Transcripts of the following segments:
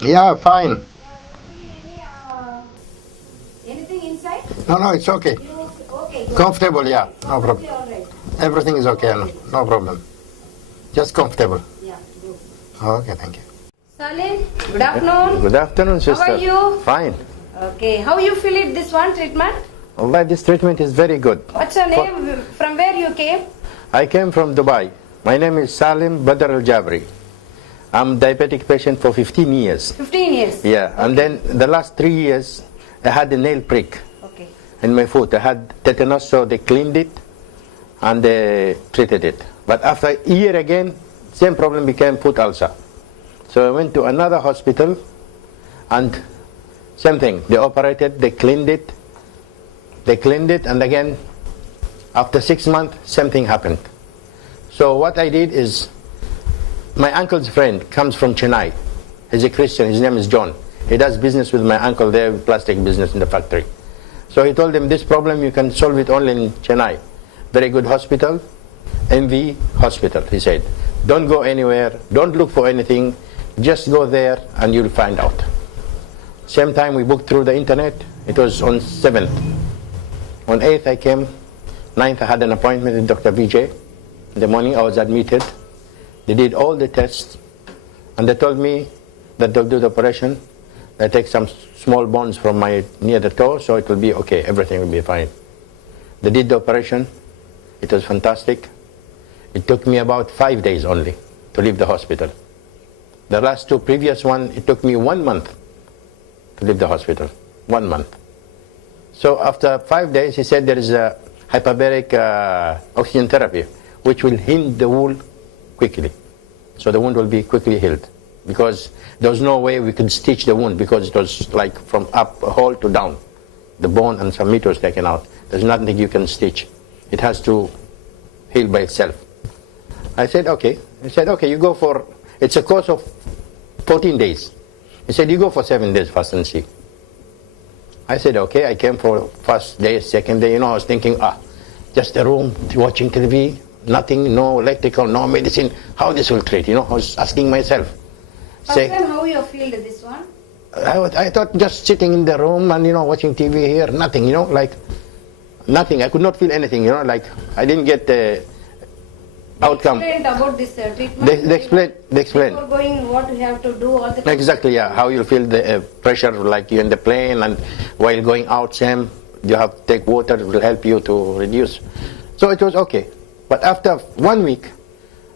Yeah, fine. Anything inside? No, it's okay. Okay, good. Comfortable, yeah, no problem. Okay, all right. Everything is okay, no problem. Just comfortable. Yeah, good. Okay, thank you. Salim, good afternoon. Good afternoon, sister. How are you? Fine. Okay, how you feel it, this one treatment? Although this treatment is very good. What's your name? From where you came? I came from Dubai. My name is Salim Badr Al-Jabri. I'm diabetic patient for 15 years. 15 years? Yeah, Okay. and then the last 3 years, I had a nail prick Okay. in my foot. I had tetanus, so they cleaned it and they treated it. But after a year again, same problem became foot ulcer. So I went to another hospital and same thing. They operated, they cleaned it, and again, after 6 months, same thing happened. So what I did is, my uncle's friend comes from Chennai. He's a Christian, his name is John. He does business with my uncle there, plastic business in the factory. So he told him, this problem you can solve it only in Chennai. Very good hospital, MV Hospital, he said. Don't go anywhere, don't look for anything, just go there and you'll find out. Same time we booked through the internet, it was on 7th. On 8th I came, 9th I had an appointment with Dr. Vijay. In the morning I was admitted. They did all the tests and they told me that they'll do the operation. They take some small bones from my near the toe, so it will be okay, everything will be fine. They did the operation, it was fantastic. It took me about 5 days only to leave the hospital. The last two previous one, it took me 1 month to leave the hospital, 1 month. So after 5 days, he said there is a hyperbaric oxygen therapy, which will heal the wound quickly. So the wound will be quickly healed. Because there was no way we could stitch the wound, because it was like from up a hole to down. The bone and some meat was taken out. There's nothing you can stitch. It has to heal by itself. I said, okay. He said, okay, you go for, it's a course of 14 days. He said, you go for 7 days first and see. I said, okay. I came for first day, second day, I was thinking, just a room, watching TV, nothing, no electrical, no medicine. How this will treat, I was asking myself. First time how you feel this one? I thought just sitting in the room and, watching TV here, nothing, like nothing. I could not feel anything, like I didn't get the outcome. They explained about this treatment? They explained. Before going, what you have to do, all the Exactly, yeah. How you feel the pressure, like you're in the plane, and while going out, same, you have to take water, it will help you to reduce. So it was okay. But after 1 week,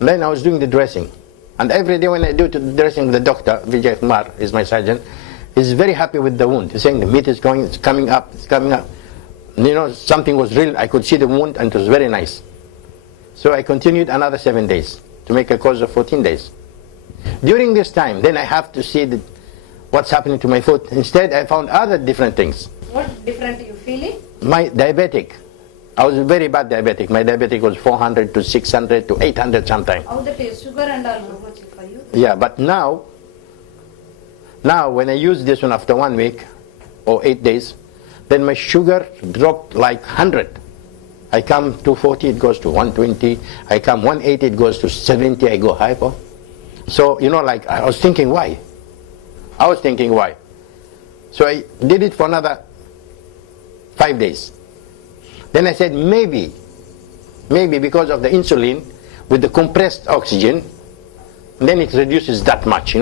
then I was doing the dressing. And every day when I do the dressing, the doctor, Vijay Kumar, is my surgeon, is very happy with the wound. He's saying the meat is going, it's coming up, it's coming up. Something was real, I could see the wound, and it was very nice. So I continued another 7 days to make a course of 14 days. During this time, then I have to see what's happening to my foot. Instead, I found other different things. What different you feeling? My diabetic. I was a very bad diabetic. My diabetic was 400 to 600 to 800 sometimes. How that is? Sugar and all, how much for you? Yeah, but now when I use this one after 1 week or 8 days, then my sugar dropped like 100. I come 240, it goes to 120. I come 180, it goes to 70. I go hypo. So, like I was thinking, why? So I did it for another 5 days. Then I said, maybe because of the insulin with the compressed oxygen, then it reduces that much,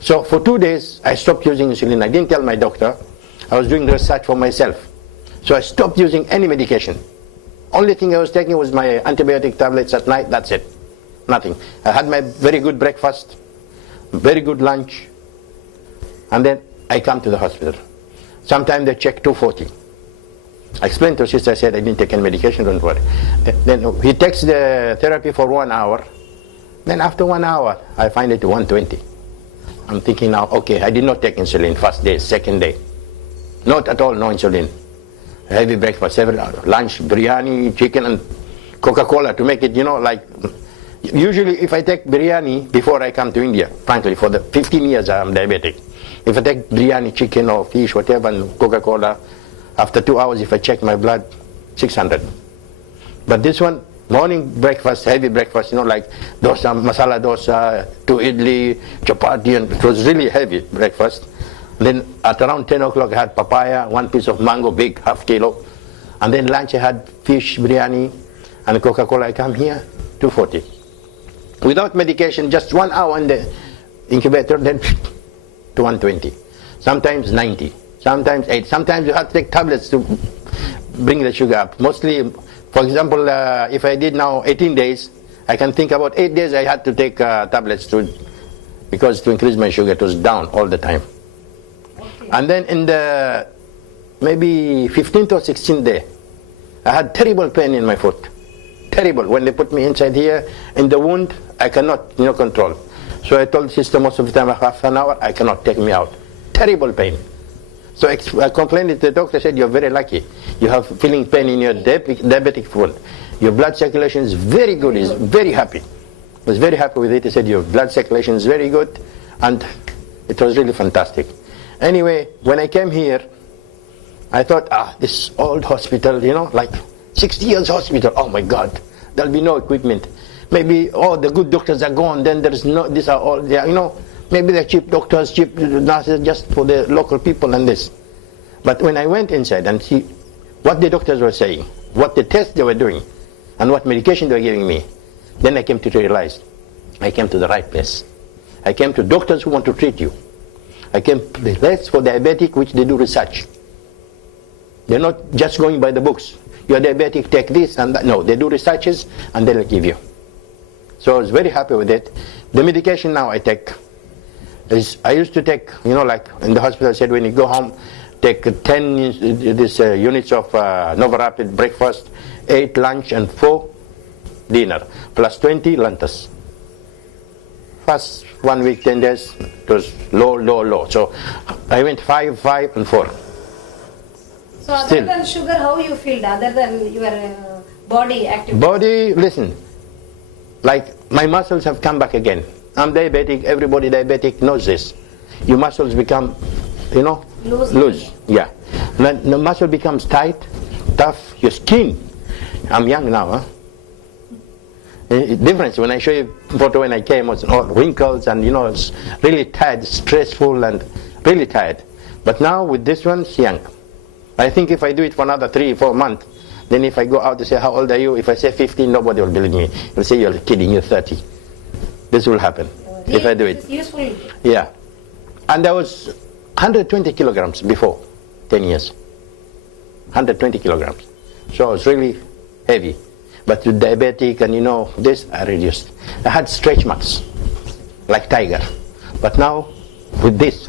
So for 2 days, I stopped using insulin. I didn't tell my doctor. I was doing research for myself. So I stopped using any medication. Only thing I was taking was my antibiotic tablets at night, that's it. Nothing. I had my very good breakfast, very good lunch, and then I come to the hospital. Sometimes they check 240. I explained to sister, I said, I didn't take any medication, don't worry. Then he takes the therapy for 1 hour. Then after 1 hour, I find it 120. I'm thinking now, okay, I did not take insulin first day, second day. Not at all, no insulin. Heavy breakfast, lunch, biryani, chicken, and Coca-Cola to make it, like, usually if I take biryani before I come to India, frankly, for the 15 years I'm diabetic. If I take biryani, chicken or fish, whatever, and Coca-Cola, after 2 hours, if I check my blood, 600. But this one, Morning breakfast, heavy breakfast, like dosa, masala dosa, 2 idli, chapati, and it was really heavy breakfast. Then at around 10 o'clock I had papaya, 1 piece of mango, big, half kilo. And then lunch I had fish, biryani, and Coca-Cola. I come here, 240. Without medication, just 1 hour in the incubator, then to 120. Sometimes 90, sometimes 8. Sometimes you have to take tablets to bring the sugar up. Mostly, for example, if I did now 18 days, I can think about 8 days I had to take tablets because to increase my sugar. It was down all the time. Okay. And then in the maybe 15th or 16th day, I had terrible pain in my foot. Terrible. When they put me inside here, in the wound, I cannot control. So I told the sister most of the time, half an hour, I cannot take me out. Terrible pain. So I complained to the doctor, said, you're very lucky. You have feeling pain in your diabetic foot. Your blood circulation is very good. He's very happy. I was very happy with it. He said, your blood circulation is very good. And it was really fantastic. Anyway, when I came here, I thought, this old hospital, like 60 years hospital. Oh my God, there'll be no equipment. Maybe all the good doctors are gone. Then there's no. These are all. Maybe they're cheap doctors, cheap nurses, just for the local people and this. But when I went inside and see what the doctors were saying, what the tests they were doing, and what medication they were giving me, then I came to realize I came to the right place. I came to doctors who want to treat you. I came to the place for diabetic, which they do research. They're not just going by the books. You're diabetic, take this and that. No, they do researches and they'll give you. So I was very happy with it. The medication now I take I used to take, like in the hospital I said, when you go home, take 10 units of Nova Rapid breakfast, 8 lunch and 4 dinner, plus 20 lunches. First 1 week, 10 days, it was low. So I went 5, 5 and 4. So other than sugar, how you feel? Other than your body activity? Body, listen, like my muscles have come back again. I'm diabetic, everybody diabetic knows this. Your muscles become, loose. Yeah. When the muscle becomes tight, tough, your skin. I'm young now, Difference when I show you photo when I came, was all wrinkles and it's really tired, stressful and really tired. But now with this one, it's young. I think if I do it for another 3-4 months, then if I go out to say, how old are you? If I say 15, nobody will believe me. They'll say, you're kidding, you're 30. This will happen if I do it. It's useful. Yeah. And I was 120 kilograms before 10 years. 120 kilograms. So I was really heavy. But with diabetic and this, I reduced. I had stretch marks, like tiger. But now, with this,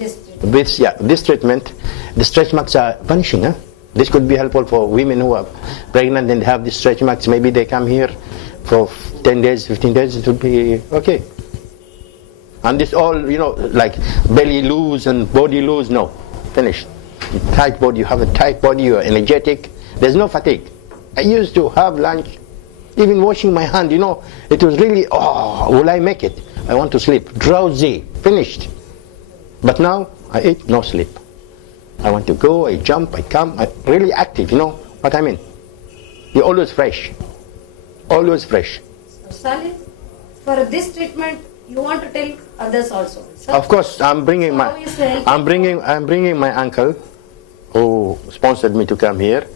this treatment, the stretch marks are vanishing, This could be helpful for women who are pregnant and have these stretch marks. Maybe they come here for 10 days, 15 days, it would be okay. And this all, like belly loose and body loose, no, finished. Tight body, you have a tight body, you are energetic, there's no fatigue. I used to have lunch, even washing my hand, it was really, will I make it? I want to sleep, drowsy, finished. But now, I eat, no sleep. I want to go, I jump, I come, I'm really active, what I mean? You're always fresh. Always fresh. So, Salih, for this treatment, you want to tell others also. So, of course, I'm bringing I'm bringing my uncle, who sponsored me to come here.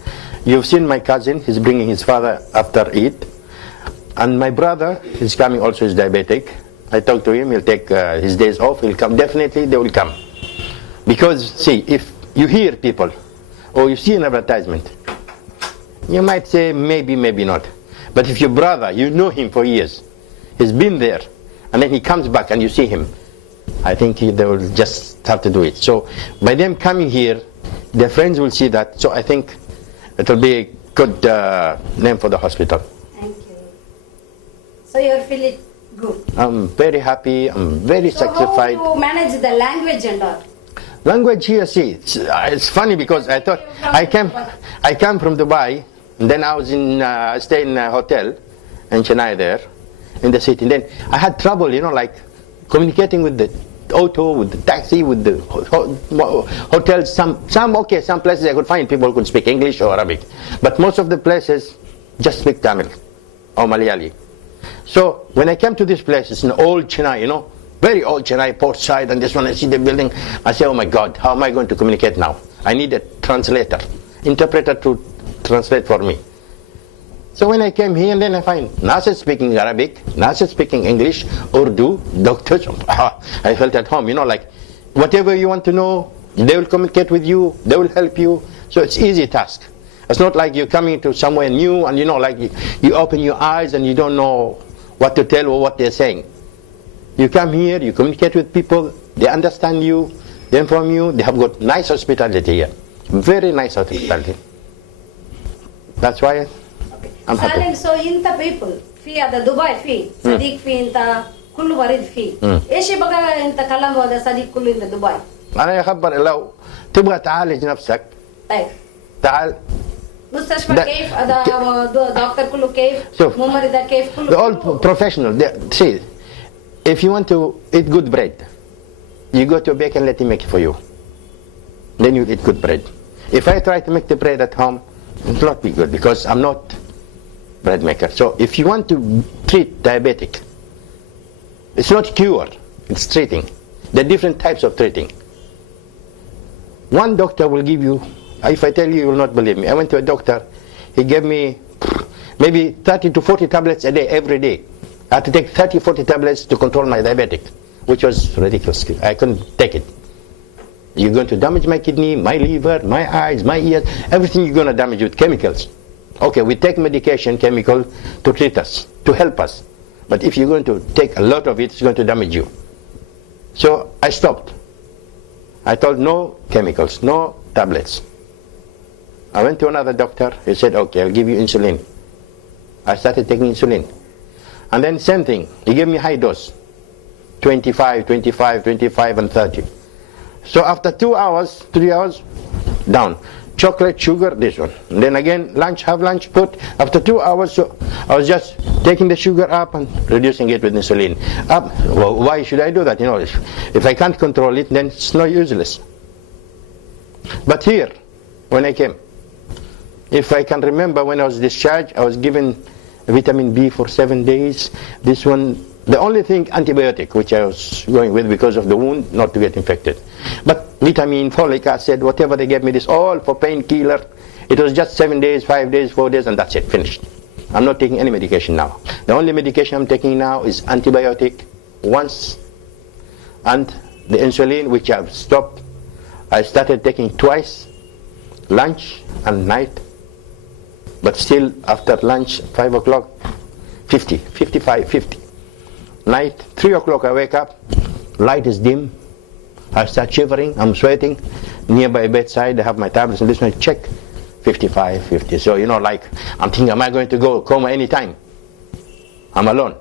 You've seen my cousin; he's bringing his father after Eid, and my brother is coming. Also, is diabetic. I talked to him. He'll take his days off. He'll come. Definitely, they will come. Because see, if you hear people, or you see an advertisement, you might say maybe, maybe not. But if your brother, you know him for years, he's been there, and then he comes back and you see him, I think they will just have to do it. So by them coming here, their friends will see that. So I think it will be a good name for the hospital. Thank you. So you're feeling good? I'm very happy. I'm very satisfied. How do you manage the language and all? Language here, see, it's funny because I thought I came from Dubai, and then I was I stayed in a hotel in Chennai there, in the city. And then I had trouble, like communicating with the auto, with the taxi, with the hotels. Some okay, some places I could find people who could speak English or Arabic, but most of the places just speak Tamil or Malayali. So when I came to this place, it's an old Chennai, you know, very old Chennai, port side, and this one I see the building, I say, oh my God, how am I going to communicate now? I need a translator, interpreter to translate for me. So when I came here, and then I find nurses speaking Arabic, nurses speaking English, Urdu, doctors, I felt at home, you know, like whatever you want to know, they will communicate with you, they will help you. So it's easy task. It's not like you're coming to somewhere new and you know, like you open your eyes and you don't know what to tell or what they're saying. You come here, you communicate with people, they understand you, they inform you, they have got nice hospitality here. Very nice hospitality. That's why I'm happy. Salim, so inta people, fi ada Dubai fi, Sadiq fi inta, kullu marid fi. ايش يبغى انت كلام هذا صديق كله انت دبي؟ أنا أخبر لو تبغى تعالج نفسك. طيب. تعال. مستشفى كيف؟ هذا دكتور كله كيف؟ شوف. ممرضة كيف؟ كله. They're all professional. See, if you want to eat good bread, you go to a baker and let him make it for you. Then you eat good bread. If I try to make the bread at home, it will not be good because I'm not bread maker. So if you want to treat diabetic, it's not cure, it's treating. There are different types of treating. One doctor will give you, if I tell you, you will not believe me. I went to a doctor, he gave me maybe 30 to 40 tablets a day, every day. I had to take 30, 40 tablets to control my diabetic, which was ridiculous. I couldn't take it. You're going to damage my kidney, my liver, my eyes, my ears, everything you're going to damage with chemicals. Okay, we take medication, chemical, to treat us, to help us. But if you're going to take a lot of it, it's going to damage you. So I stopped. I told no chemicals, no tablets. I went to another doctor. He said, okay, I'll give you insulin. I started taking insulin. And then same thing. He gave me high dose, 25, 25, 25, and 30. So after 2 hours, 3 hours, down. Chocolate, sugar, this one. And then again, lunch, have lunch, put. After 2 hours, so I was just taking the sugar up and reducing it with insulin. Up. Well, why should I do that? You know, if I can't control it, then it's no useless. But here, when I came, if I can remember when I was discharged, I was given vitamin B for 7 days. This one, the only thing, antibiotic, which I was going with because of the wound, not to get infected. But vitamin, folic acid, whatever they gave me, this all for painkiller. It was just 7 days, 5 days, 4 days, and that's it, finished. I'm not taking any medication now. The only medication I'm taking now is antibiotic once, and the insulin, which I've stopped. I started taking twice, lunch and night. But still, after lunch, 5 o'clock, 50, 55, 50. Night, 3 o'clock I wake up, light is dim, I start shivering, I'm sweating. Nearby bedside, I have my tablets, and this one, check, 55, 50. So, you know, like, I'm thinking, am I going to go coma anytime? I'm alone.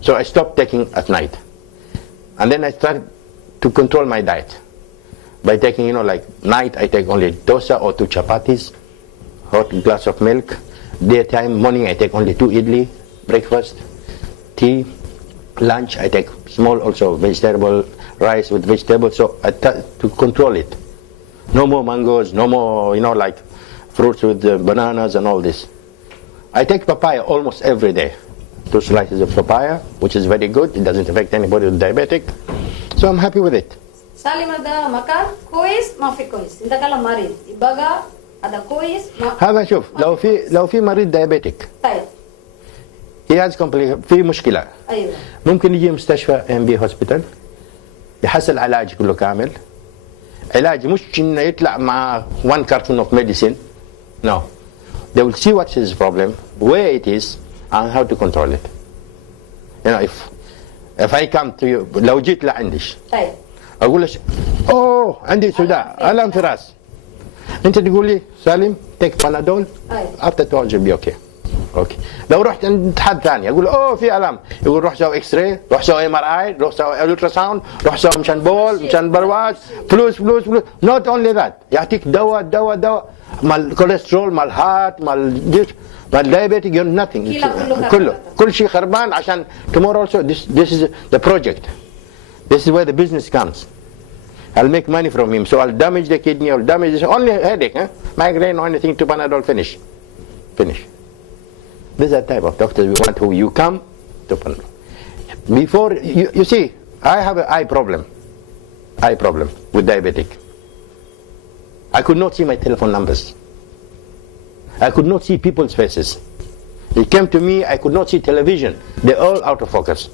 So I stopped taking at night. And then I started to control my diet. By taking, you know, like, night, I take only dosa or 2 chapatis, hot glass of milk. Daytime, morning, I take only 2 idli, breakfast, tea. Lunch, I take small also vegetable, rice with vegetables, so I to control it. No more mangoes, no more, you know, like fruits with bananas and all this. I take papaya almost every day. 2 slices of papaya, which is very good. It doesn't affect anybody who's diabetic. So I'm happy with it. سالم هذا مكان كويس ما في كويس انت كلام مريض يبقى هذا كويس ما هذا شوف لو في مريض diabetic. طيب he has في مشكلة. ايوه ممكن يجي مستشفى MB hospital يحصل علاج كله كامل. علاج مش انه يطلع مع 1 carton of medicine. No. They will see what's his problem, where it is, and how to control it. You know, if I come to you, لو جيت لعندش طيب اقول لك اوه عندي صداع الم في راس. انت تقول لي سالم take Panadol. after 2 hours you'll be okay. اوكي لو رحت عند حد ثاني اقول اوه في الم، يقول روح سوي اكس راي، روح سوي MRI، روح سوي الترا ساوند، روح سوي مشان بول، مشان برواز، فلوس. not only that يعطيك دواء مال الكوليسترول، مال الهارت، مال الجسم، مال الدايابيتيك، you're nothing. كل شيء خربان عشان tomorrow also this is the project. This is where the business comes. I'll make money from him, so I'll damage the kidney, I'll damage this, only headache, migraine or anything to Panadol, finish. This is the type of doctors we want who you come to find. Before, you see, I have an eye problem with diabetic. I could not see my telephone numbers. I could not see people's faces. It came to me, I could not see television. They're all out of focus.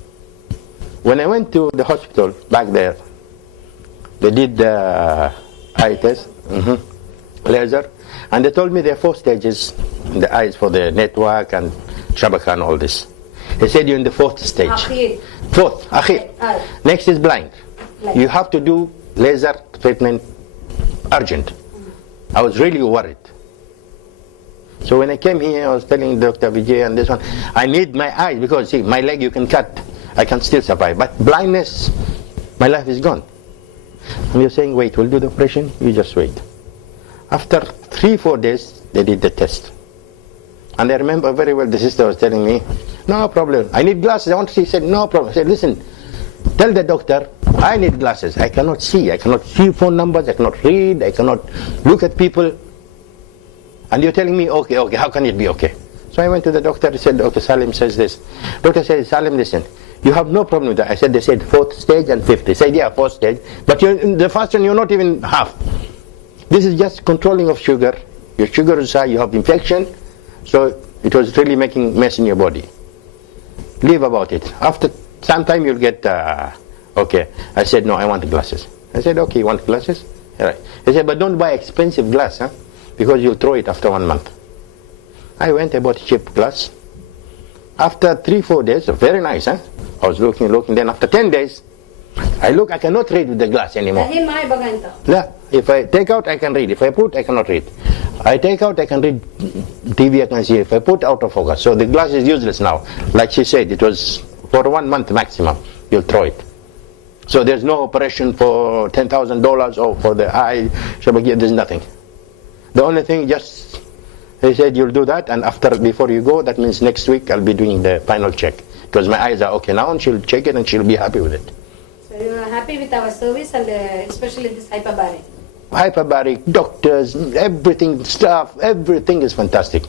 When I went to the hospital back there, they did the eye test, laser, and they told me there are 4 stages in the eyes for the network and shabaka and all this. They said you're in the 4th stage. Akhir. 4th, akhir. Next is blind. You have to do laser treatment urgent. I was really worried. So when I came here, I was telling Dr. Vijay and this one, I need my eyes because see, my leg you can cut, I can still survive. But blindness, my life is gone. And you're saying, wait, we'll do the operation, you just wait. After 3-4 days, they did the test. And I remember very well the sister was telling me, no problem, I need glasses, I want to see. She said, no problem. I said, listen, tell the doctor, I need glasses. I cannot see phone numbers, I cannot read, I cannot look at people. And you're telling me, okay, how can it be okay? So I went to the doctor, he said, okay, Salim says this. Doctor said, Salim, listen, you have no problem with that. I said, they said 4th stage and 5th. They said, yeah, 4th stage. But you're in the first one, you're not even half. This is just controlling of sugar. Your sugar is high, you have infection. So it was really making mess in your body. Leave about it. After some time, you'll get, okay. I said, no, I want the glasses. I said, okay, you want glasses? All right. He said, but don't buy expensive glass, huh? Because you'll throw it after 1 month. I went, I bought a cheap glass. After 3-4 days, very nice, huh? I was looking, then after 10 days, I cannot read with the glass anymore. Yeah, if I take out, I can read. If I put, I cannot read. I take out, I can read TV, I can see. If I put, out of focus. So the glass is useless now. Like she said, it was for 1 month maximum. You'll throw it. So there's no operation for $10,000 or for the eye. There's nothing. The only thing, just they said you'll do that, and before you go, that means next week I'll be doing the final check because my eyes are okay now, and she'll check it and she'll be happy with it. So you are happy with our service and especially this hyperbaric? Hyperbaric, doctors, everything, staff, everything is fantastic.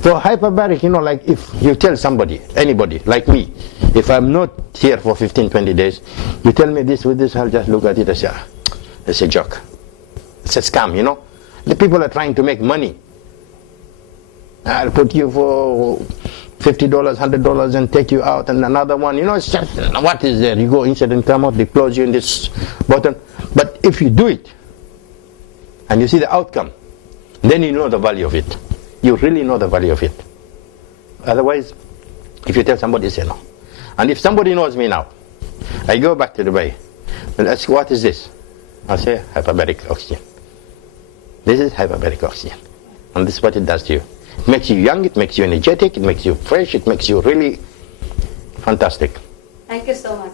For hyperbaric, like if you tell somebody, anybody, like me, if I'm not here for 15-20 days, you tell me this with this, I'll just look at it and say, it's a joke. It's a scam, The people are trying to make money. I'll put you for $50, $100 and take you out, and another one, it's just, what is there? You go inside and come out, they close you in this button. But if you do it, and you see the outcome, then you know the value of it. You really know the value of it. Otherwise, if you tell somebody, say no. And if somebody knows me now, I go back to Dubai and ask, what is this? I say, hyperbaric oxygen. This is hyperbaric oxygen. And this is what it does to you. It makes you young, it makes you energetic, it makes you fresh, it makes you really fantastic. Thank you so much.